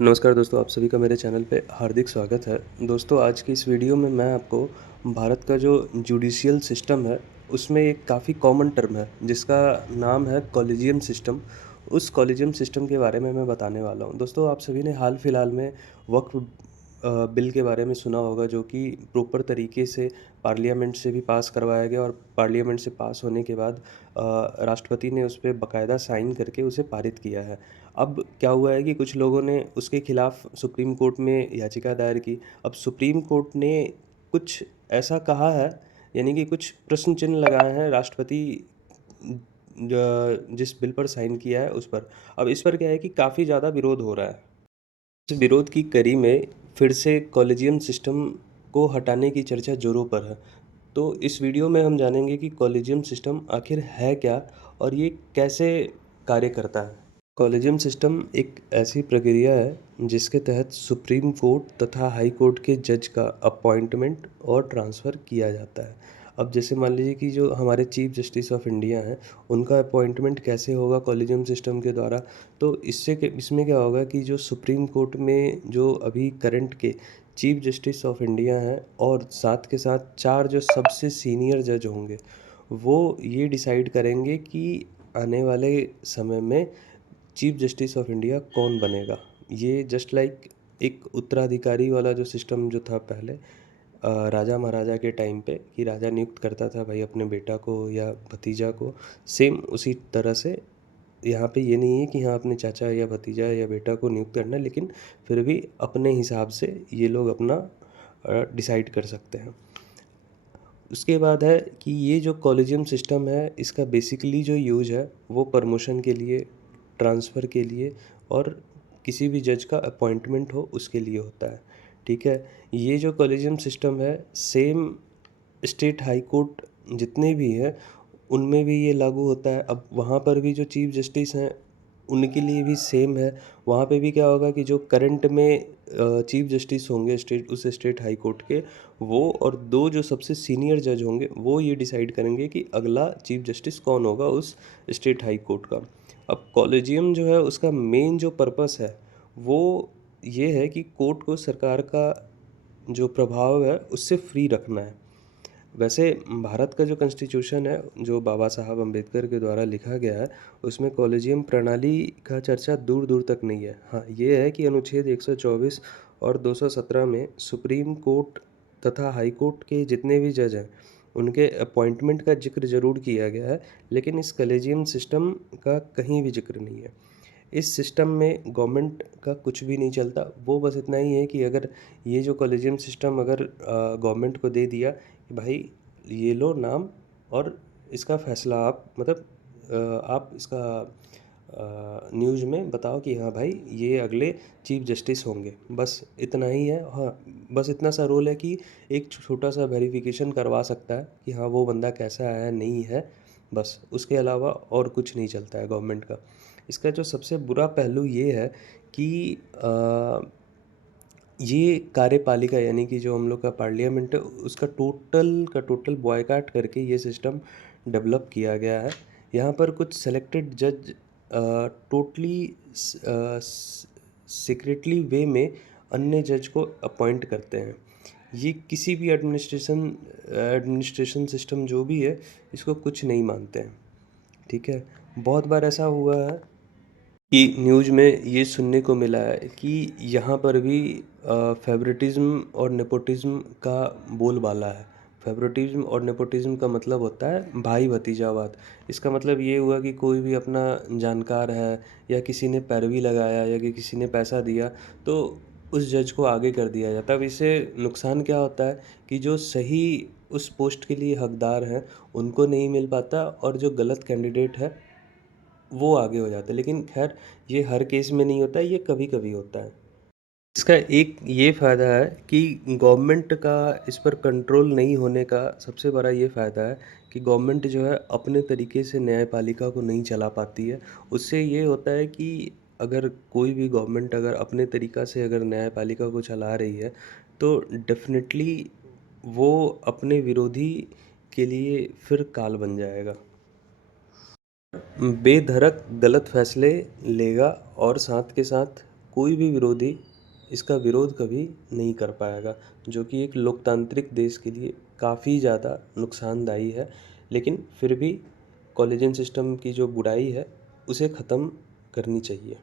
नमस्कार दोस्तों, आप सभी का मेरे चैनल पे हार्दिक स्वागत है। दोस्तों, आज की इस वीडियो में मैं आपको भारत का जो जुडिशियल सिस्टम है, उसमें एक काफ़ी कॉमन टर्म है, जिसका नाम है कॉलेजियम सिस्टम। उस कॉलेजियम सिस्टम के बारे में मैं बताने वाला हूँ। दोस्तों, आप सभी ने हाल-फिलहाल में वक्फ़ बिल के बारे में सुना होगा, जो कि प्रॉपर तरीके से पार्लियामेंट से भी पास करवाया गया और पार्लियामेंट से पास होने के बाद राष्ट्रपति ने उस पे बाकायदा साइन करके उसे पारित किया है। अब क्या हुआ है कि कुछ लोगों ने उसके खिलाफ सुप्रीम कोर्ट में याचिका दायर की। अब सुप्रीम कोर्ट ने कुछ ऐसा कहा है, यानी कि कुछ प्रश्न चिन्ह लगाए हैं राष्ट्रपति जिस बिल पर साइन किया है उस पर। अब इस पर क्या है कि काफ़ी ज़्यादा विरोध हो रहा है। इस विरोध की कड़ी में फिर से कॉलेजियम सिस्टम को हटाने की चर्चा जोरों पर है। तो इस वीडियो में हम जानेंगे कि कॉलेजियम सिस्टम आखिर है क्या और ये कैसे कार्य करता है। कॉलेजियम सिस्टम एक ऐसी प्रक्रिया है जिसके तहत सुप्रीम कोर्ट तथा हाई कोर्ट के जज का अपॉइंटमेंट और ट्रांसफ़र किया जाता है। अब जैसे मान लीजिए कि जो हमारे चीफ जस्टिस ऑफ इंडिया हैं, उनका अपॉइंटमेंट कैसे होगा कॉलेजियम सिस्टम के द्वारा। तो इसमें क्या होगा कि जो सुप्रीम कोर्ट में जो अभी करंट के चीफ जस्टिस ऑफ इंडिया हैं और साथ के साथ 4 जो सबसे सीनियर जज होंगे, वो ये डिसाइड करेंगे कि आने वाले समय में चीफ जस्टिस ऑफ इंडिया कौन बनेगा। ये जस्ट लाइक एक उत्तराधिकारी वाला जो सिस्टम जो था पहले राजा महाराजा के टाइम पे, कि राजा नियुक्त करता था भाई अपने बेटा को या भतीजा को, सेम उसी तरह से यहाँ पे ये नहीं है कि हाँ अपने चाचा या भतीजा या बेटा को नियुक्त करना है, लेकिन फिर भी अपने हिसाब से ये लोग अपना डिसाइड कर सकते हैं। उसके बाद है कि ये जो कॉलेजियम सिस्टम है, इसका बेसिकली जो यूज़ है वो प्रमोशन के लिए, ट्रांसफ़र के लिए और किसी भी जज का अपॉइंटमेंट हो उसके लिए होता है। ठीक है? ये जो कॉलेजियम सिस्टम है, सेम स्टेट हाई कोर्ट जितने भी हैं उनमें भी ये लागू होता है। अब वहाँ पर भी जो चीफ जस्टिस हैं उनके लिए भी सेम है। वहाँ पे भी क्या होगा कि जो करंट में चीफ जस्टिस होंगे स्टेट हाई कोर्ट के, वो और 2 जो सबसे सीनियर जज होंगे, वो ये डिसाइड करेंगे कि अगला चीफ जस्टिस कौन होगा उस स्टेट हाई कोर्ट का। अब कॉलेजियम जो है उसका मेन जो पर्पस है, वो ये है कि कोर्ट को सरकार का जो प्रभाव है उससे फ्री रखना है। वैसे भारत का जो कॉन्स्टिट्यूशन है, जो बाबा साहब अम्बेडकर के द्वारा लिखा गया है, उसमें कॉलेजियम प्रणाली का चर्चा दूर-दूर तक नहीं है। हाँ, ये है कि अनुच्छेद 124 और 217 में सुप्रीम कोर्ट तथा हाई कोर्ट के जितने भी जज हैं, उनके अपॉइंटमेंट का ज़िक्र ज़रूर किया गया है, लेकिन इस कॉलेजियम सिस्टम का कहीं भी ज़िक्र नहीं है। इस सिस्टम में गवर्नमेंट का कुछ भी नहीं चलता। वो बस इतना ही है कि अगर ये जो कॉलेजियम सिस्टम अगर गवर्नमेंट को दे दिया कि भाई ये लो नाम और इसका फ़ैसला आप मतलब आप इसका न्यूज़ में बताओ कि हाँ भाई ये अगले चीफ जस्टिस होंगे, बस इतना ही है। हाँ, बस इतना सा रोल है कि एक छोटा-सा वेरिफ़िकेशन करवा सकता है कि हाँ वो बंदा कैसा है, नहीं है, बस। उसके अलावा और कुछ नहीं चलता है गवर्नमेंट का। इसका जो सबसे बुरा पहलू ये है कि ये कार्यपालिका यानी कि जो हम लोग का पार्लियामेंट है, उसका टोटल का टोटल बॉयकॉट करके ये सिस्टम डेवलप किया गया है। यहाँ पर कुछ सेलेक्टेड जज टोटली सीक्रेटली वे में अन्य जज को अपॉइंट करते हैं। ये किसी भी एडमिनिस्ट्रेशन सिस्टम जो भी है, इसको कुछ नहीं मानते हैं। ठीक है? बहुत बार ऐसा हुआ है कि न्यूज़ में ये सुनने को मिला है कि यहाँ पर भी फेवरेटिज्म और नेपोटिज्म का बोलबाला है। फेवरेटिज्म और नेपोटिज्म का मतलब होता है भाई भतीजावाद। इसका मतलब ये हुआ कि कोई भी अपना जानकार है या किसी ने पैरवी लगाया या कि किसी ने पैसा दिया, तो उस जज को आगे कर दिया जाता है। अब इससे नुकसान क्या होता है कि जो सही उस पोस्ट के लिए हकदार हैं, उनको नहीं मिल पाता और जो गलत कैंडिडेट है वो आगे हो जाता है। लेकिन ख़ैर ये हर केस में नहीं होता है, ये कभी-कभी होता है। इसका एक ये फ़ायदा है कि गवर्नमेंट का इस पर कंट्रोल नहीं होने का सबसे बड़ा ये फ़ायदा है कि गवर्नमेंट जो है अपने तरीके से न्यायपालिका को नहीं चला पाती है। उससे ये होता है कि अगर कोई भी गवर्नमेंट अगर अपने तरीक़ा से अगर न्यायपालिका को चला रही है, तो डेफ़िनेटली वो अपने विरोधी के लिए फिर काल बन जाएगा। बेधड़क गलत फैसले लेगा और साथ के साथ कोई भी विरोधी इसका विरोध कभी नहीं कर पाएगा, जो कि एक लोकतांत्रिक देश के लिए काफ़ी ज़्यादा नुकसानदायी है। लेकिन फिर भी कॉलेजियन सिस्टम की जो बुराई है, उसे ख़त्म करनी चाहिए।